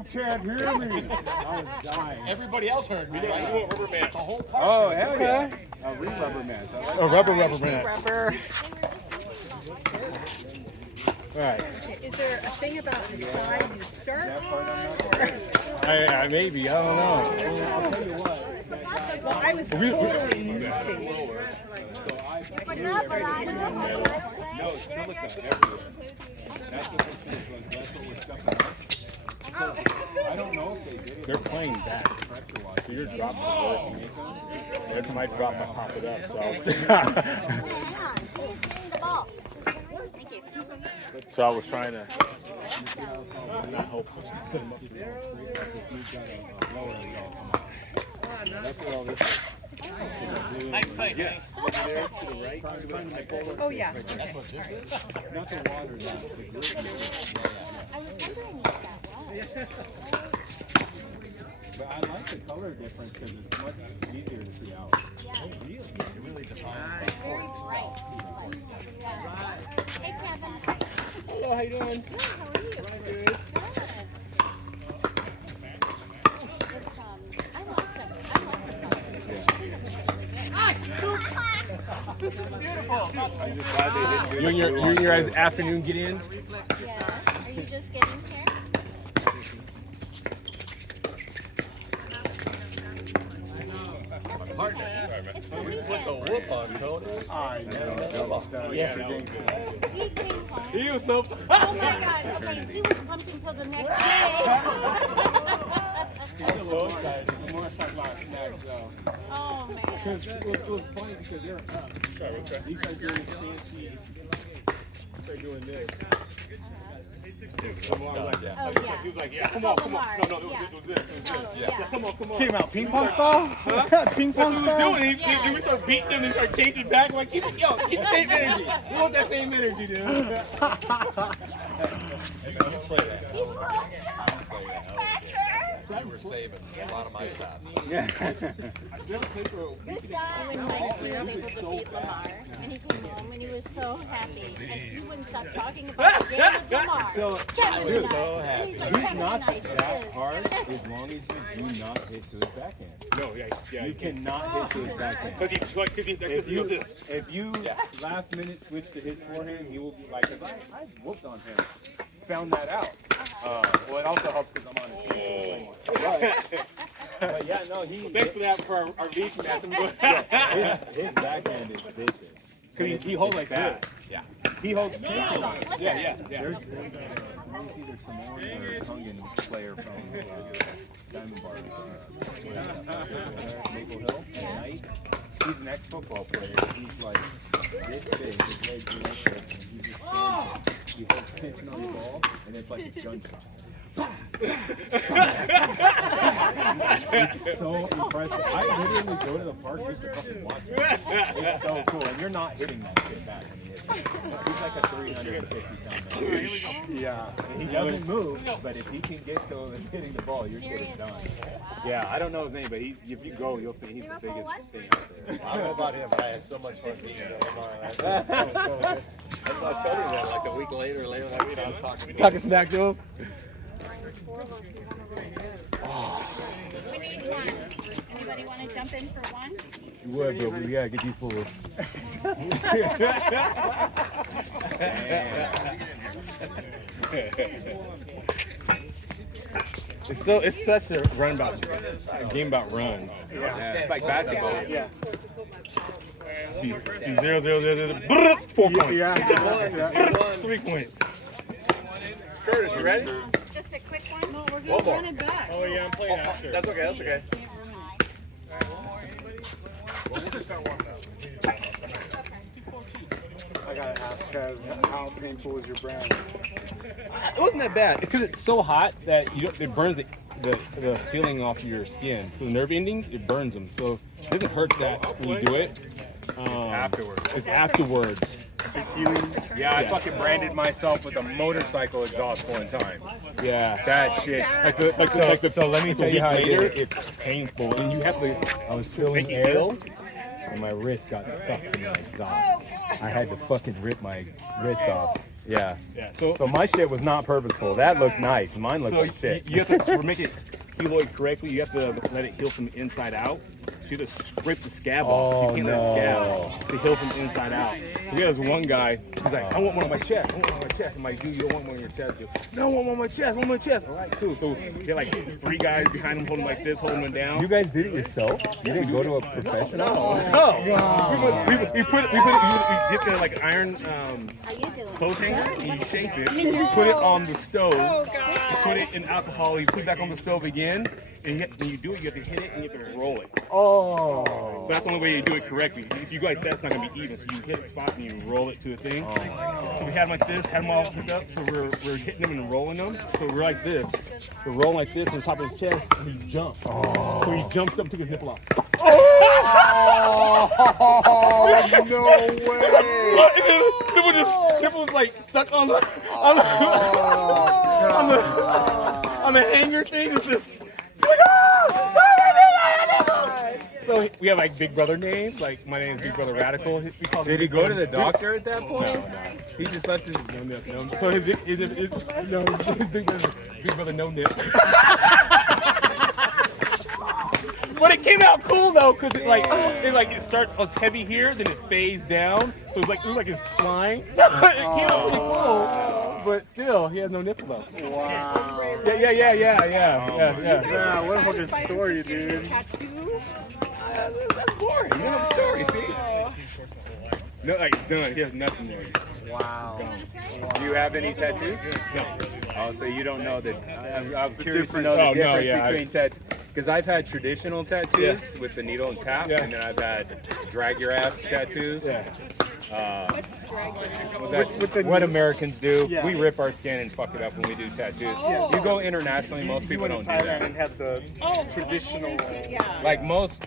You can't hear me. I was dying. Everybody else heard me. Right? You want rubber bands. The whole park. Oh, hell yeah. A rubber man. A rubber man. Rubber. All right. Is there a thing about the side you start on? Maybe. I don't know. I'll tell you what. Well, I was totally missing. No, silica everywhere. That's what we're stuffing up. I don't know if they did it. They're playing back. So your drop is working. Every my drop, I pop it up. So. So I was trying to. Not hope. Yes. Oh, yeah. Not the water, no. But I like the color difference because it's much easier to see out. Yeah. It really defines. Very bright. Hey, Kevin. Hello, how you doing? Good, how are you? Good. I like them. I like the colors. You and your guys' afternoon get in? Yeah. Are you just getting here? It's the weekend. Put the whoop on, Tony. I know. He came home. He was so. Oh my God. Okay, he was pumped until the next day. I'm so excited. More talking about snacks, though. Oh man. Because it was funny because they're he started doing this fancy. Started doing this. Oh yeah. He was like, yeah, come So on. Lamar, No, it was this. Oh, yeah. Come on. Came out ping pong style? Ping pong He was style? doing it. We started beating him and started changing back. I'm like, keep the same energy. We want that same energy, dude. We were saving a lot of my shots. Yeah. Good job. When Mike was able to beat Lamar, and he came home and he was so happy, and he wouldn't stop talking about the game with Lamar. So, Kevin dude, was so happy. He's like, he's Kevin not and I that hard as long as you do not hit to his backhand. No, yeah. You cannot hit to his backhand. Because he does this. If you last minute switch to his forehand, he will be like, because I whooped on him. Found that out. Well, it also helps because I'm on his team. But yeah, no, Thanks for that for our league match. his backhand is vicious. Because he holds like that. Yeah. He holds Yeah. There's either Samoan or Tongan player from Diamond Bar, Maple Hill. Knight. He's an ex-football player. He's like this big, his legs are like this, and he holds tension on the ball, and it's like a gunshot. It's so impressive. I literally go to the park just to fucking watch it. It's so cool, and you're not hitting that shit back when he hits it. He's like a 350-pound man. Yeah, and he doesn't move, but if he can get to hitting the ball, your shit is done. Yeah, I don't know his name, but if you go, you'll see he's the biggest thing out there. I don't know about him, but I had so much fun beating Lamar. That's what I told you that like a week later, like I was talking to him. Talking smack to him? We need one. Anybody want to jump in for one? You would, but we gotta get these fools. It's such a game about runs. Yeah. It's like basketball. Yeah. 0-0-0-0. 4 points. Yeah. 3 points. Curtis, you ready? Just a quick one. No, we're One more. Running back. Oh, yeah, I'm playing after. That's okay, that's okay. I gotta ask Kev, how painful was your brand? It wasn't that bad because it's so hot that it burns the feeling off your skin. So the nerve endings, it burns them. So it doesn't hurt that when you do it. Afterwards. It's afterwards. Yeah, I fucking branded myself with a motorcycle exhaust one time. Yeah. That shit. So let me tell you how later, it's painful. And you have to, I was filling air and my wrist got stuck in my exhaust. I had to fucking rip my wrist off. Yeah. Yeah. So my shit was not purposeful. That looks nice. Mine looks So like shit. you have to make it keloid correctly. You have to let it heal from the inside out. So you have to scrape the scab off. You can't let it scab to heal from the inside out. So we had this one guy. He's like, I want one on my chest. I want one on my chest. I'm like, dude, you don't want one on your chest. Dude. No, I want one on my chest. One on my chest. All right, cool. So we had like 3 guys behind him holding like this, holding him down. You guys did it yourself? You didn't go to a professional? No. We get the like iron How you doing? clothes hanger, and you shape it, you put it on the stove, you put it in alcohol, you put it back on the stove again, and when you do it, you have to hit it and you have to roll it. Oh. So that's the only way you do it correctly. If you go like that, it's not going to be even. So you hit a spot and you roll it to a thing. So we had them like this, had them all hooked up, so we're hitting them and rolling them. So we're like this. We're rolling like this on the top of his chest, and he jumps. So he jumps up and took his nipple off. Oh, no way. And then the nipple was like stuck on the hanger thing. It's just, so we have like Big Brother names. Like my name is Big Brother Radical. We call him Did he Big go to Brother. the doctor at that point? No. He just left his... No. So his Big Brother No Nip. But it came out cool though, cause it starts as heavy here, then it fades down. So it was like it's flying. It came out pretty cool, but still, he has no nipple though. Wow. Yeah. Yeah, what a fucking story, dude. Tattoo? That's boring. You don't have a story, see? No, like it's done. He has nothing there. Wow. Do you have any tattoos? No. Oh, so you don't know that. I'm curious to know the difference between tattoos. Because I've had traditional tattoos with the needle and tap, and then I've had drag your ass tattoos. What Americans do. Yeah. We rip our skin and fuck it up when we do tattoos. You go internationally, most people don't do Thailand that. and had the traditional. Like most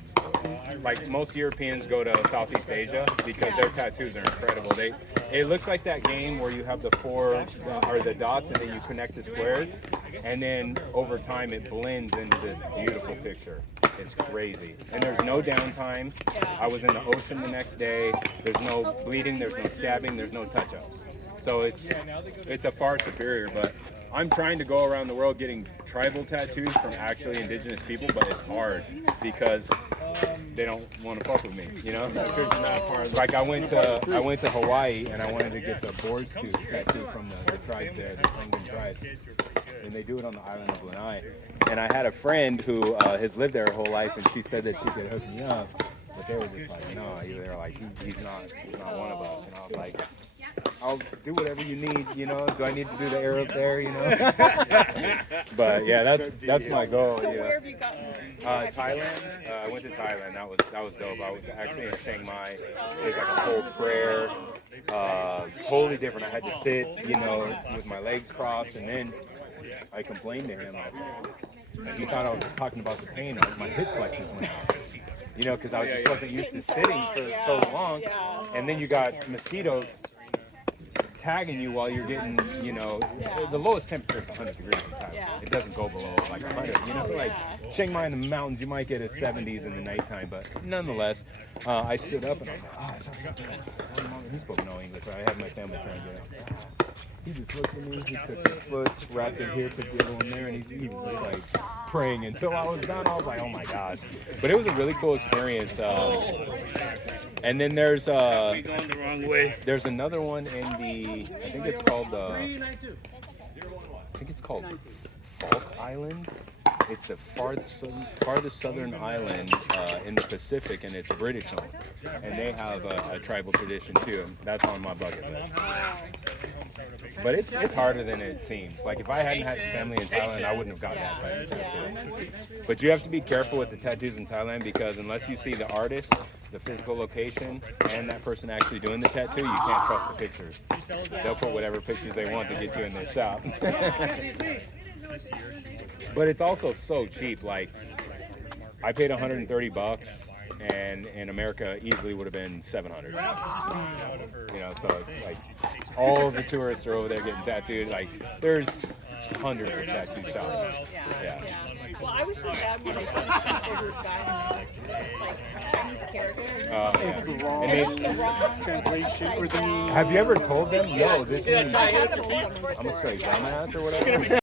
Europeans go to Southeast Asia because their tattoos are incredible. It looks like that game where you have the the dots and then you connect the squares, and then over time it blends into this beautiful picture. It's crazy, and there's no downtime. I was in the ocean the next day. There's no bleeding. There's no stabbing. There's no touch-ups. So it's a far superior. But I'm trying to go around the world getting tribal tattoos from actually indigenous people, but it's hard because they don't want to fuck with me, you know? Like I went to Hawaii and I wanted to get the boar's tooth tattoo from the tribe there, the Penguin tribe. And they do it on the island of Lanai. And I had a friend who has lived there her whole life, and she said that she could hook me up, but they were just like, no, they were like, he's not one of us. And I was like, I'll do whatever you need, you know. Do I need to do the arrow there, you know? But yeah, that's my goal. So yeah. where have you gotten? Thailand. I went to Thailand. That was dope. I was actually in Chiang Mai. It was like a whole prayer. Totally different. I had to sit, you know, with my legs crossed, and then I complained to him. And he thought I was talking about the pain. My hip flexors went out. You know, because I just wasn't used to sitting for so long. And then you got mosquitoes tagging you while you're getting, you know, the lowest temperature is 100 degrees in Thailand. It doesn't go below like 100. You know, like Chiang Mai in the mountains, you might get a 70s in the nighttime, but nonetheless, I stood up and I was like, he spoke no English, but I had my family translate. He just looked at me, he took his foot, wrapped it here, put the other one there, and he was like praying until I was done. I was like, oh my God. But it was a really cool experience. And then there's going the wrong way. there's another one in I think it's called Falk Island. It's the farthest southern island in the Pacific, and it's British owned. And they have a tribal tradition too. That's on my bucket list. But it's harder than it seems. Like if I hadn't had family in Thailand, I wouldn't have gotten that type of tattoo. But you have to be careful with the tattoos in Thailand because unless you see the artist, the physical location, and that person actually doing the tattoo, you can't trust the pictures. They'll put whatever pictures they want to get you in their shop. But it's also so cheap. Like I paid $130, and in America easily would have been $700. You know, so like all the tourists are over there getting tattooed. Like there's hundreds of tattoo shops. Yeah. Well, I was so bad when I see people who got like Chinese characters. It's the wrong The wrong translation or the. down. Have you ever told them, yo, this Yeah, means try I it. had to hold someone I'm a for straight it, yeah. dumbass or whatever?